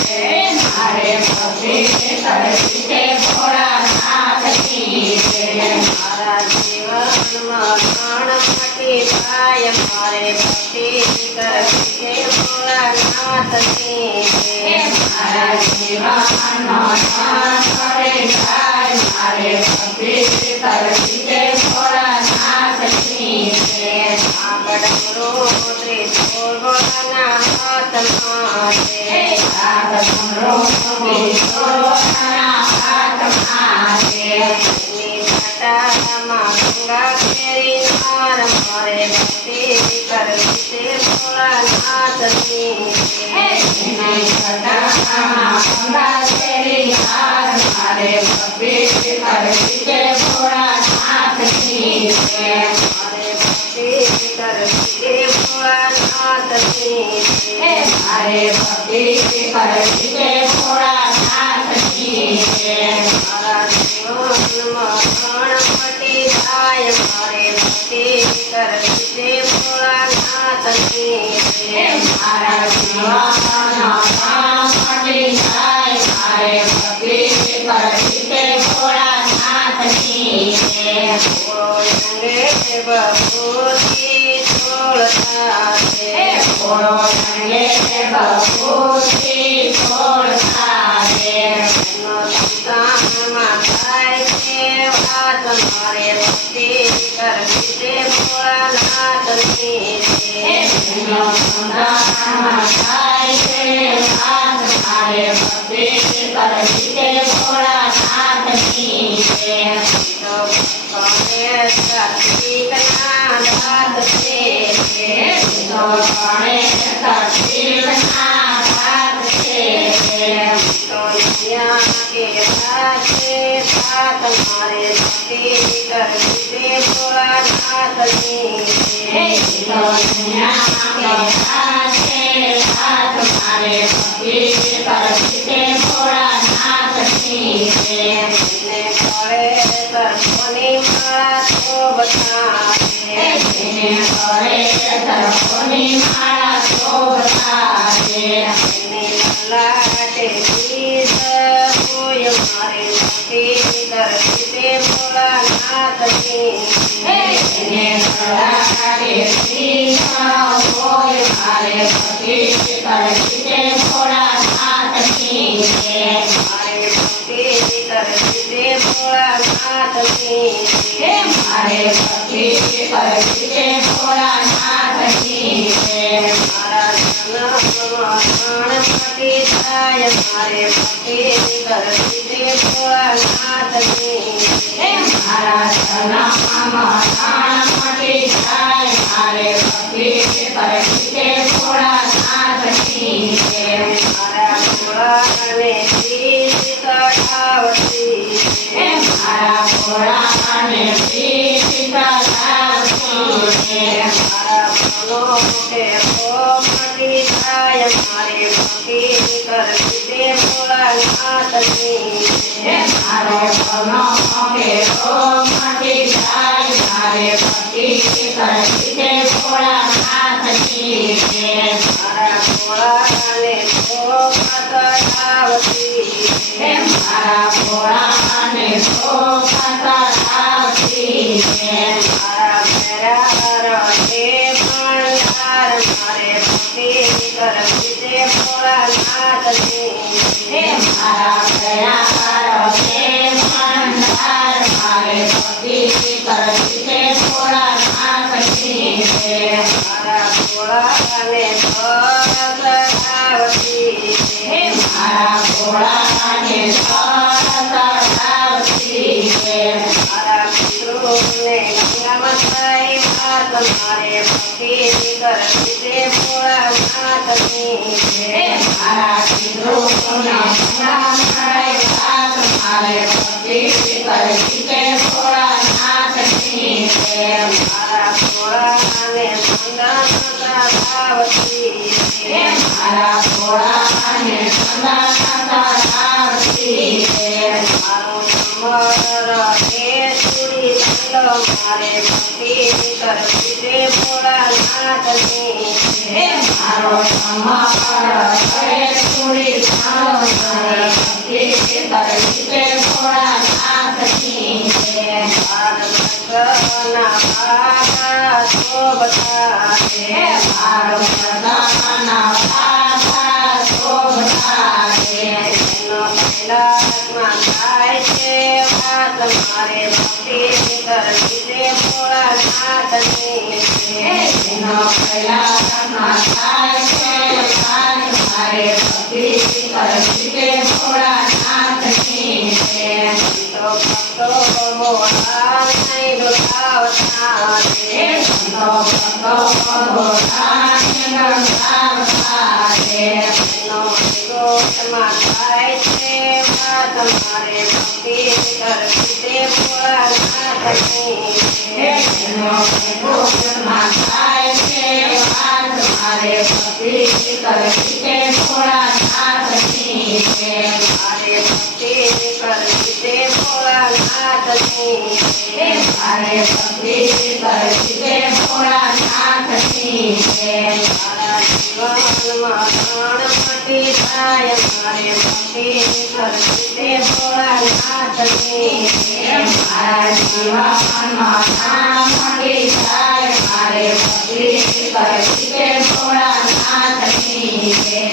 મારે ભક્તિ કરવી છે ભોળાનાથ કી જય મારા જીવનમાં મટી જાય મારે ભક્તિ કરવી છે ભોળાનાથ કી જય મારા જીવનનો નાશ કરે જાય મારે ભક્તિ કરવી છે ભોળાનાથ કી જય આગળ ત્રિશૂળ ભોળાના હાથમાં છે સાગરો કિશોરના હાથમાં છે એની જટામાં ગંગા કેરી નાર મારે ભક્તિ કરવી છે ભોળાનાથની જય એની જટામાં ગંગા કેરી હાર મારે ભક્તિ કરવી છે ભોળાનાથની જય મારે ભક્તિ કરવી છે ભોળાનાથની જય મારે ભક્તિ કરવી છે ભોળાનાથની જય મારા જીવનમાં મટી જાય મારે ભક્તિ કરવી છે ભોળાનાથની જય મારા જીવનનો નાશ મટી જાય મારે ભક્તિ કરવી છે ભોળાનાથની જય ભોળો રંગે બપોરથી છોડતા છે ભોળો રંગે બપોરથી છોડતા છે એનો સંતાનમાં થાય છે વાત મારે ભક્તિ કરવી છે ભોળાનાથની જય એનો સંતાનમાં થાય છે વાત મારે ભક્તિ કરવી છે ભોળાનાથની જય કાર્તિકના દાદ છે તો ગણેશ કાર્તિકના રાત છે તો દુનિયા કેવા છે વાત મારે ભક્તિ કરવી છે ભોળાનાથની જય તો દુનિયા કેવા છે રાત મારે ભક્તિ કરવી છે ભોળાનાથની જય એને ફળે સર્પોની માળા શોભતા છે એને કરે સર્પોની માળા શોભતા છે એની લલાટે બીજ હોય મારે ભક્તિ કરવી છે ભોળાનાથની જય એને ગળાએ શ્રીમાં હોય મારે ભક્તિ કરવી છે ભોળાનાથની જય મારે ભક્તિ કરવી છે ભોળાનાથની જય મારે ભક્તિ કરવી છે ભોળાનાથની જય મારા જન્મમાં મટી જાય મારે ભક્તિ કરવી છે ભોળાનાથની જય મારા જન્મમાં પ્રાણ મટી જાય મારે ભક્તિ કરવી છે ભોળાનાથની જય મારા ભોળાને બીજ કઢાવતી છે મારા ભોળાને પ્રીત કરાવતી છે મારા ભલો કે મટી જાય મારે ભક્તિ કરવી છે ભોળાનાથની જય મારો ભલો કેવો મટી જાય મારે ભક્તિ કરવી છે ભોળાનાથની જય મારા ભોળાને કઢાવતી છે મારા ભોળાને શોભા કરાવતી છે મારા ભેરા રહે ભંડાર મારે ભક્તિ કરવી છે ભોળાનાથની જય મારા દયા છે ભંડાર મારે ભક્તિ કરવી છે ભોળાનાથની જય મારા ભોળાને કઢાવતી છે મારા ભોળાને કરાવતી છે મારા પિતૃને ગંગામતાઈ વાત મારે ભક્તિ કરવી છે ભોળાનાથની જય મારા પિતૃને મારે ભક્તિ કરવી છે ભોળાનાથની જય મારા ભોળાને સંગમ કઢાવતી છે મારા ભોળાને કરાવતી છે મારું સમર એ સુરી તમારે ભક્તિ કરવી તે ભોળાનાથની હે મારો સમર કરે પૂરી થાળો મારે ભક્તિ કરવી તે ભોળાનાથની છે. બાળકના ભાગા શોભતા હે મારો પ્રધાના ભાગા શોભતા છે. એનો કૈલાસમાં થાય છે વાત મારે ભક્તિ કરવી તે ભોળાનાથની હે એનો કૈલાસમાં થાય છે વાત મારે ભક્તિ કરવી તે ભોળાનાથની છે. સંતો ભક્તો ભોળા નહીં દુખાવતા હે સંતો ભક્તો ભોળાને ગંગાવતા છે. એનો ગોઠમાં થાય છે વાત મારે ભક્તિ કરવી તે ભોળાનાથની હે એનો ગોકુળમાં થાય છે વાત મારે ભક્તિ કરવી તે ભોળાનાથની છે. મારે ભક્તિ કરવી તે ભોળાનાથની હે મારે ભક્તિ કરવી તે ભોળાનાથની છે. મારા જીવનમાં ગણપતિ થાય મારે ભક્તિ કરવી તે ભોળાનાથની હે મારા જીવનમાં નામ મળી જાય મારે ભક્તિ કરવી તે ભોળાનાથની છે.